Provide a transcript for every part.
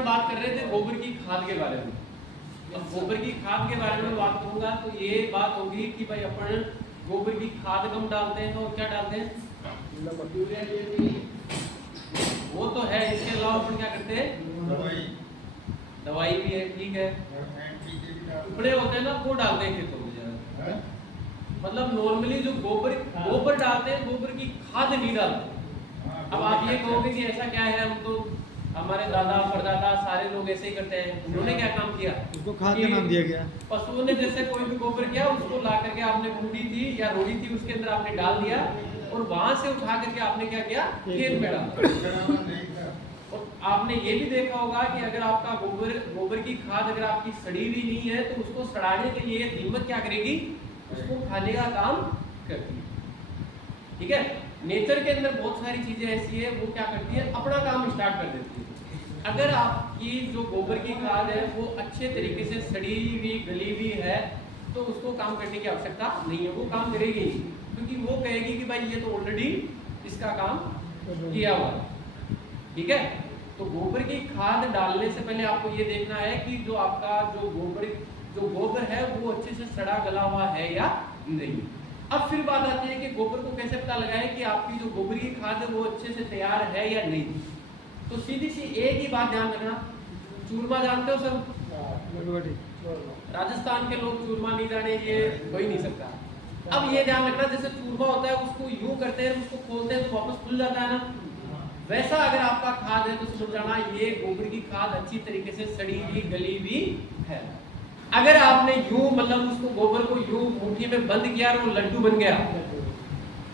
अपन बात कर रहे थे गोबर की खाद के बारे में। अब गोबर की खाद के बारे में बात करूंगा तो ये बात होगी कि भाई अपन गोबर की खाद कम डालते हैं और क्या डालते हैं, वो तो है। इसके अलावा अपन क्या करते हैं, दवाई भी है, ठीक है। टुकड़े होते हैं ना वो डालते हैं खेतों में ज्यादा। मतलब नॉर्मली जो गोबर डालते हैं, गोबर की खाद नहीं डालते। अब आप ये कहोगे कि ऐसा क्या है, हम तो हमारे दादा परदादा सारे लोग ऐसे ही करते हैं। उन्होंने क्या काम किया, उसको खाद का नाम दिया गया। पशुओं ने जैसे कोई भी गोबर किया उसको ला करके आपने कुंडी थी या रोड़ी थी उसके अंदर आपने डाल दिया और वहां से उठा करके आपने क्या किया, खेत में डाला। और आपने ये भी देखा होगा कि अगर आपका गोबर की खाद अगर आपकी सड़ी हुई नहीं है तो उसको सड़ाने के लिए दीमक क्या करेगी, उसको खाने का काम करती है। ठीक है, नेचर के अंदर बहुत सारी चीजें ऐसी है वो क्या करती है, अपना काम स्टार्ट कर देती है। अगर आपकी जो गोबर की खाद है वो अच्छे तरीके से सड़ी हुई गली हुई है तो उसको काम करने की आवश्यकता नहीं है, वो काम करेगी नहीं, क्योंकि वो कहेगी कि भाई ये तो ऑलरेडी इसका काम किया हुआ है। ठीक है, तो गोबर की खाद डालने से पहले आपको ये देखना है कि जो आपका जो गोबर है वो अच्छे से सड़ा गला हुआ है या नहीं। अब फिर बात आती है कि गोबर को कैसे पता लगाएं कि आपकी जो गोबर की खाद है वो अच्छे से तैयार है या नहीं। तो सीधी सी एक ही बात ध्यान रखना, चूरमा जानते हो सब, राजस्थान के लोग चूरमा नहीं जाने ये हो ही नहीं सकता। अब ये ध्यान रखना, जैसे चूरमा होता है उसको यूं करते हैं, उसको खोलते हैं तो वापस खुल जाता है ना, वैसा अगर आपका खाद है तो समझ जाना ये गोबर की खाद अच्छी तरीके से सड़ी हुई गली हुई है। अगर आपने यूं मतलब उसको गोबर को यूं मुट्ठी में बंद किया और वो लड्डू बन गया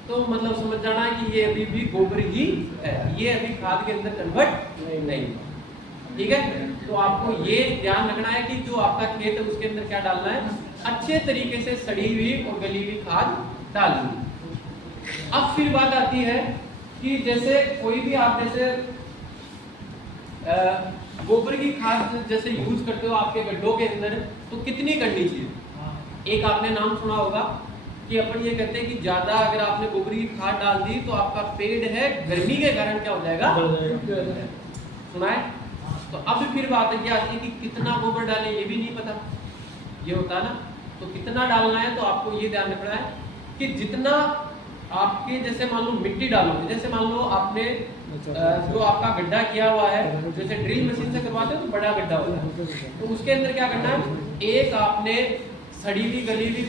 तो मतलब समझ जाना कि ये अभी भी गोबर ही है, ये अभी खाद के अंदर कन्वर्ट नहीं। ठीक है, तो आपको ये ध्यान रखना है कि जो आपका खेत है उसके अंदर क्या डालना है, अच्छे तरीके से सड़ी हुई और गली हुई खाद डालनी। अब फिर बात आती है कि जैसे कोई भी आप जैसे गोबर की खाद जैसे यूज करते हो आपके गड्ढों के अंदर तो कितनी करनी चाहिए। एक आपने नाम सुना होगा कि अपन ये कहते हैं कि ज्यादा अगर आपने गोबर की खाद डाल दी तो आपका पेड़ है गर्मी के कारण क्या हो जाएगा, सुना है। तो अब फिर बात है क्या आती है कि कितना गोबर डालें ये भी नहीं पता, ये होता है ना। तो कितना डालना है तो आपको ये ध्यान रखना है कि जितना आपके जैसे मान लो मिट्टी डालोगे, जैसे मान लो आपने जो आपका गड्ढा किया हुआ है जैसे ड्रिल मशीन से करवाते हो तो बड़ा गड्ढा होता है, तो उसके अंदर क्या करना है, एक आपने सड़ी हुई गली हुई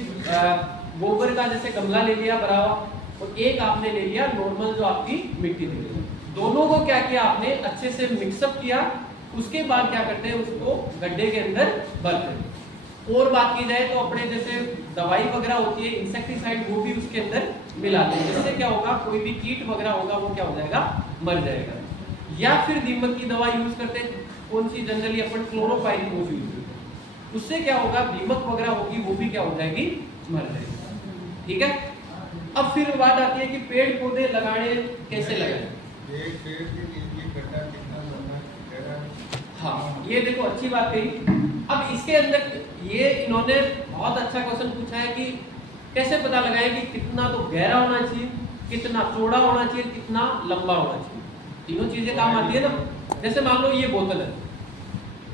गोबर का जैसे गमला ले लिया भरा हुआ और एक आपने ले लिया नॉर्मल जो आपकी मिट्टी थी, दोनों को क्या किया आपने अच्छे से मिक्सअप किया। उसके बाद क्या करते हैं उसको गड्ढे के अंदर भरते हैं। और बात की जाए तो अपने जैसे दवाई वगैरह होती है इंसेक्टिसाइड वो भी उसके अंदर मिलाते हैं, जिससे क्या होगा कोई भी कीट वगैरह होगा वो क्या हो जाएगा, मर जाएगा। या फिर दीमक की दवा यूज करते हैं, कौन सी जनरली अपन क्लोरोपाइरिफॉस यूज करते हैं, उससे क्या होगा दीमक वगैरह होगी वो भी क्या हो जाएगी, मर जाएगी। ठीक है, अब फिर बात आती है कि पेड़ पौधे लगाने कैसे लगाए। हाँ ये देखो अच्छी बात कही। अब इसके अंदर ये इन्होंने बहुत अच्छा क्वेश्चन पूछा है कि कैसे पता लगाएं कि कितना तो गहरा होना चाहिए, कितना चौड़ा होना चाहिए, कितना लंबा होना चाहिए। तीनों चीजें काम आती है ना। जैसे मान लो ये बोतल है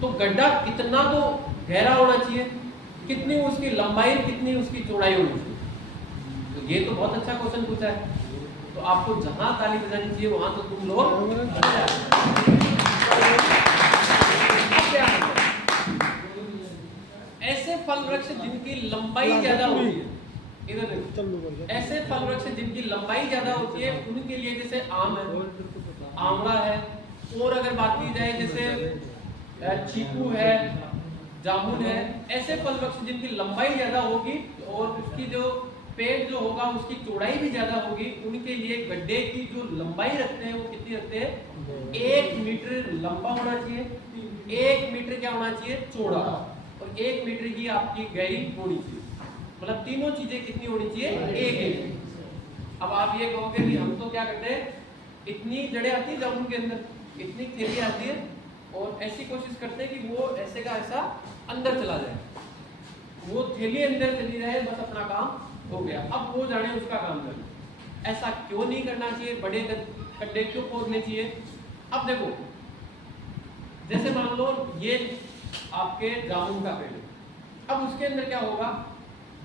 तो गड्ढा कितना तो गहरा होना चाहिए, कितनी उसकी लंबाई, कितनी उसकी चौड़ाई होनी चाहिए। तो ये तो बहुत अच्छा क्वेश्चन पूछा है। तो आपको जहां ताली बजानी चाहिए वहां तो तुम लोग ऐसे फल वृक्ष जिनकी लंबाई ज्यादा होती है, इधर देखो, ऐसे फल वृक्ष जिनकी लंबाई ज्यादा होती है उनके लिए जैसे आम है, आंवला है, और अगर बात की जाए जैसे चीकू है, जामुन है, ऐसे फल वृक्ष जिनकी लंबाई ज्यादा होगी और उसकी जो पेड़ जो होगा उसकी चौड़ाई भी ज्यादा होगी, उनके लिए गड्ढे की जो लंबाई रखते हैं वो कितनी रखते हैं, 1 मीटर लंबा होना चाहिए, 1 मीटर क्या होना चाहिए, चौड़ा, और 1 मीटर की आपकी गहरी होनी चाहिए। मतलब तीनों चीजें कितनी होनी चाहिए, एक। अब आप ये कहोगे कि हम तो क्या करते हैं, इतनी जड़ें आती है जामुन के अंदर, इतनी थैली आती है और ऐसी कोशिश करते हैं कि वो ऐसे का ऐसा अंदर चला जाए, वो थैली अंदर चली जाए, बस अपना काम हो गया। अब वो जाने उसका काम करें। ऐसा क्यों नहीं करना चाहिए, बड़े गड्ढे क्यों खोदने चाहिए। अब देखो जैसे मान लो ये आपके जामुन का पेड़ है। अब उसके अंदर क्या होगा,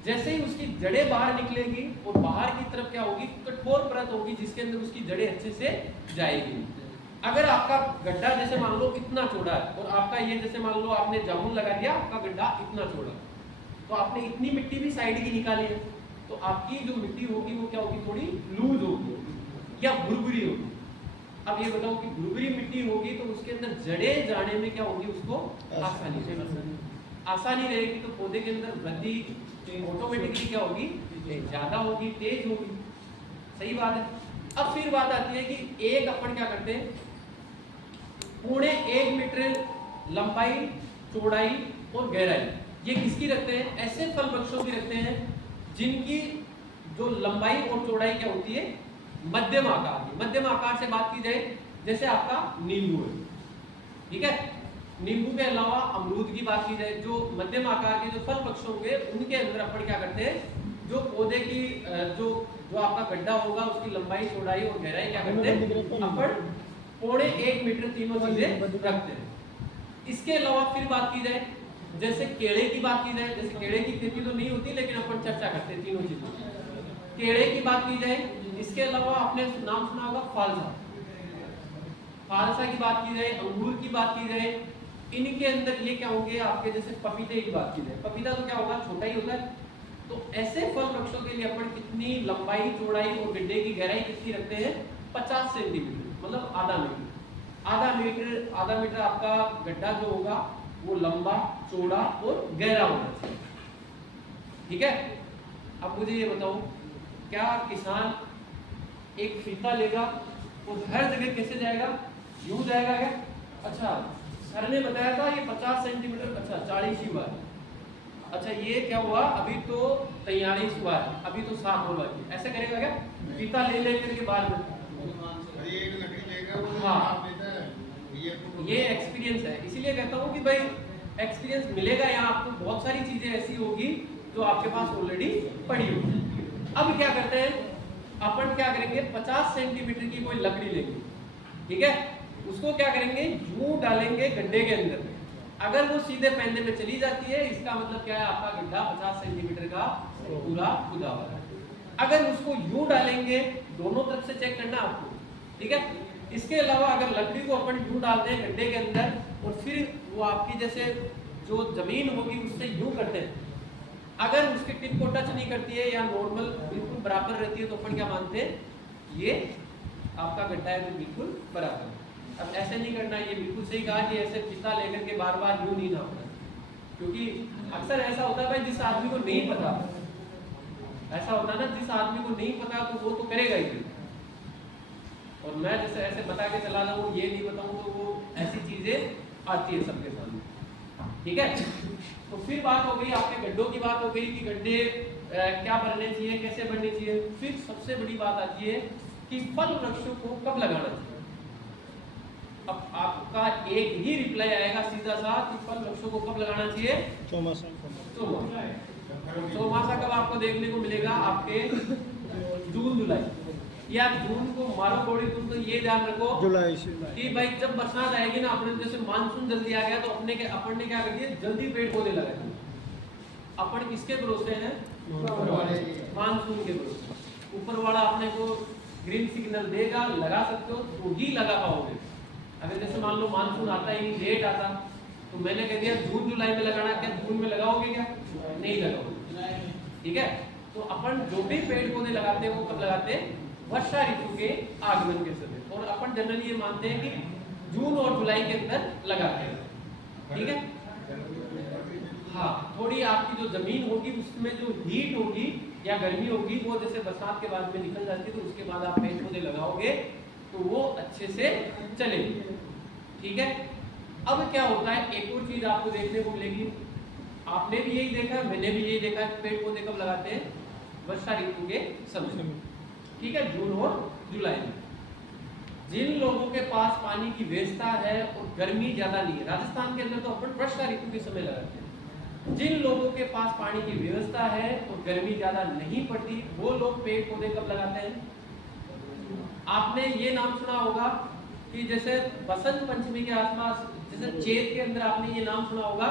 जैसे ही उसकी जड़ें बाहर निकलेगी और बाहर की तरफ क्या होगी, कठोर परत होगी जिसके अंदर उसकी जड़ें अच्छे से जाएगी। अगर आपका गड्ढा जैसे मान लो इतना चौड़ा है और आपका ये जैसे मान लो आपने जामुन लगा दिया, आपका गड्ढा इतना चौड़ा, तो आपने इतनी मिट्टी भी साइड की निकाली है, तो आपकी जो मिट्टी होगी वो क्या होगी, थोड़ी लूज होगी या भुरभुरी होगी। अब ये बताओ कि भुरभुरी मिट्टी होगी तो उसके अंदर जड़ें जाने में क्या होगी, उसको आसानी रहेगी, तो पौधे के अंदर वृद्धि ऑटोमेटिकली क्या होगी, ज्यादा होगी, तेज होगी। सही बात है। अब फिर बात आती है कि एक अपन क्या करते हैं, 1.5 मीटर लंबाई, चौड़ाई और गहराई ये किसकी रखते हैं, ऐसे फल वृक्षों की रखते हैं जिनकी जो लंबाई और चौड़ाई क्या होती है, मध्यम आकार की। मध्यम आकार से बात की जाए जैसे आपका नींबू है, ठीक है, नींबू के अलावा अमरूद की बात की जाए, जो मध्यम आकार के जो फल वृक्ष होंगे उनके अंदर अपन क्या करते हैं, जो पौधे की जो आपका गड्ढा होगा उसकी लंबाई, चौड़ाई और गहराई क्या करते हैं, अपन 1.5 मीटर तीनों चीजें रखते हैं। इसके अलावा फिर बात की जाए जैसे केले की बात की जाए, जैसे केले की खेती तो नहीं होती लेकिन अपन चर्चा करते हैं तीनों चीजों। केले की बात की जाए, इसके अलावा आपने नाम सुना होगा फालसा, फालसा की बात की जाए, अंगूर की बात की जाए, इनके अंदर ये क्या होंगे आपके, जैसे पपीते की बात की जाए, पपीता तो क्या होगा, छोटा ही होता है। तो ऐसे फल वृक्षों के लिए अपन कितनी लंबाई, चौड़ाई और गड्ढे की गहराई कितनी रखते हैं, 50 सेंटीमीटर, मतलब आधा मीटर। आधा मीटर आपका गड्ढा जो होगा वो लंबा, चौड़ा और गहरा होना चाहिए, ठीक है। अब मुझे ये बताओ, क्या किसान एक फीता लेगा और हर जगह कैसे जाएगा, यूं जाएगा क्या? अच्छा, सर ने बताया था ये 50 सेंटीमीटर, अच्छा 40 ही हुआ है। अच्छा ये क्या हुआ, अभी तो 43 हुआ है, अभी तो 7 और बाकी, ऐसे करेगा क्या, फीता ले लेकर के बाद में? हाँ, ये एक्सपीरियंस है, इसीलिए कहता हूँ कि भाई एक्सपीरियंस मिलेगा यहाँ आपको, बहुत सारी चीजें ऐसी होगी जो आपके पास ऑलरेडी पड़ी होगी। अब क्या करते हैं अपन, क्या करेंगे, 50 सेंटीमीटर की कोई लकड़ी लेंगे, ठीक है, उसको क्या करेंगे, यूं डालेंगे गड्ढे के अंदर। अगर वो सीधे पैने में चली जाती है, इसका मतलब क्या है, आपका गड्ढा 50 सेंटीमीटर का पूरा खुदा हुआ है। अगर उसको यूं डालेंगे, दोनों तरफ से चेक करना आपको, ठीक है। इसके अलावा अगर लकड़ी को अपन यूं डालते हैं गड्ढे के अंदर और फिर वो आपकी जैसे जो जमीन होगी उससे यूं करते हैं, अगर उसके टिप को टच नहीं करती है या नॉर्मल बिल्कुल बराबर रहती है, तो अपन क्या मानते हैं, ये आपका गड्ढा है जो बिल्कुल बराबर है। अब ऐसे नहीं करना, ये बिल्कुल सही कहा कि ऐसे फीता लेकर के बार बार यूं नहीं नापना, क्योंकि अक्सर ऐसा होता है भाई, जिस आदमी को नहीं पता, ऐसा होता है ना, जिस आदमी को नहीं पता तो वो तो करेगा ही, और मैं जैसे ऐसे बता के चला जाऊँ, ये नहीं बताऊँ, तो वो ऐसी चीजें आती है सबके सामने, ठीक है। तो फिर बात हो गई आपके गड्ढों की, बात हो गई कि गड्ढे क्या बनने चाहिए, कैसे बनने चाहिए। फिर सबसे बड़ी बात आती है कि फल वृक्षों को कब लगाना चाहिए। अब आपका एक ही रिप्लाई आएगा सीधा सा कि फल वृक्षों को कब लगाना चाहिए, चौमासा। चौमासा कब आपको देखने को मिलेगा, आपके जून जुलाई, या जून को मारो कोड़ी, तुम तो ये ध्यान रखो जुलाई से कि भाई जब बरसात आएगी ना, अपने जैसे मानसून जल्दी आ गया तो अपन ने क्या कर दिया, जल्दी पेड़ पौधे लगाए। अपन किसके भरोसे हैं, मानसून के भरोसे। ऊपर वाला अपने को ग्रीन सिग्नल देगा, लगा सकते हो तो ही लगा पाओगे। अगर जैसे मान लो मानसून आता ही नहीं, लेट आता, तो मैंने कह दिया जून जुलाई में लगाना, क्या जून में लगाओगे, क्या नहीं लगाओगे, ठीक है। तो अपन जो भी पेड़ पौधे लगाते हैं वो कब लगाते हैं, वर्षा ऋतु के आगमन के समय, और अपन जनरली ये मानते हैं कि जून और जुलाई के अंदर लगाते हैं, ठीक है। हाँ, थोड़ी आपकी जो जमीन होगी उसमें जो हीट होगी या गर्मी होगी वो जैसे बरसात के बाद में निकल जाती है, तो उसके बाद आप पेड़ पौधे लगाओगे तो वो अच्छे से चलेगी, ठीक है। अब क्या होता है, एक और चीज आपको देखने को मिलेगी, आपने भी यही देखा, मैंने भी यही देखा, पेड़ पौधे कब लगाते हैं, वर्षा ऋतु के समय, ठीक है, जून और जुलाई में। जिन लोगों के पास पानी की व्यवस्था है और गर्मी ज्यादा नहीं है, राजस्थान के अंदर तो अपन वर्षा ऋतु के समय लगाते हैं। जिन लोगों के पास पानी की व्यवस्था है और गर्मी ज्यादा नहीं पड़ती, वो लोग पेड़ पौधे कब लगाते हैं। आपने ये नाम सुना होगा कि जैसे बसंत पंचमी के आसपास जैसे चेत के अंदर आपने ये नाम सुना होगा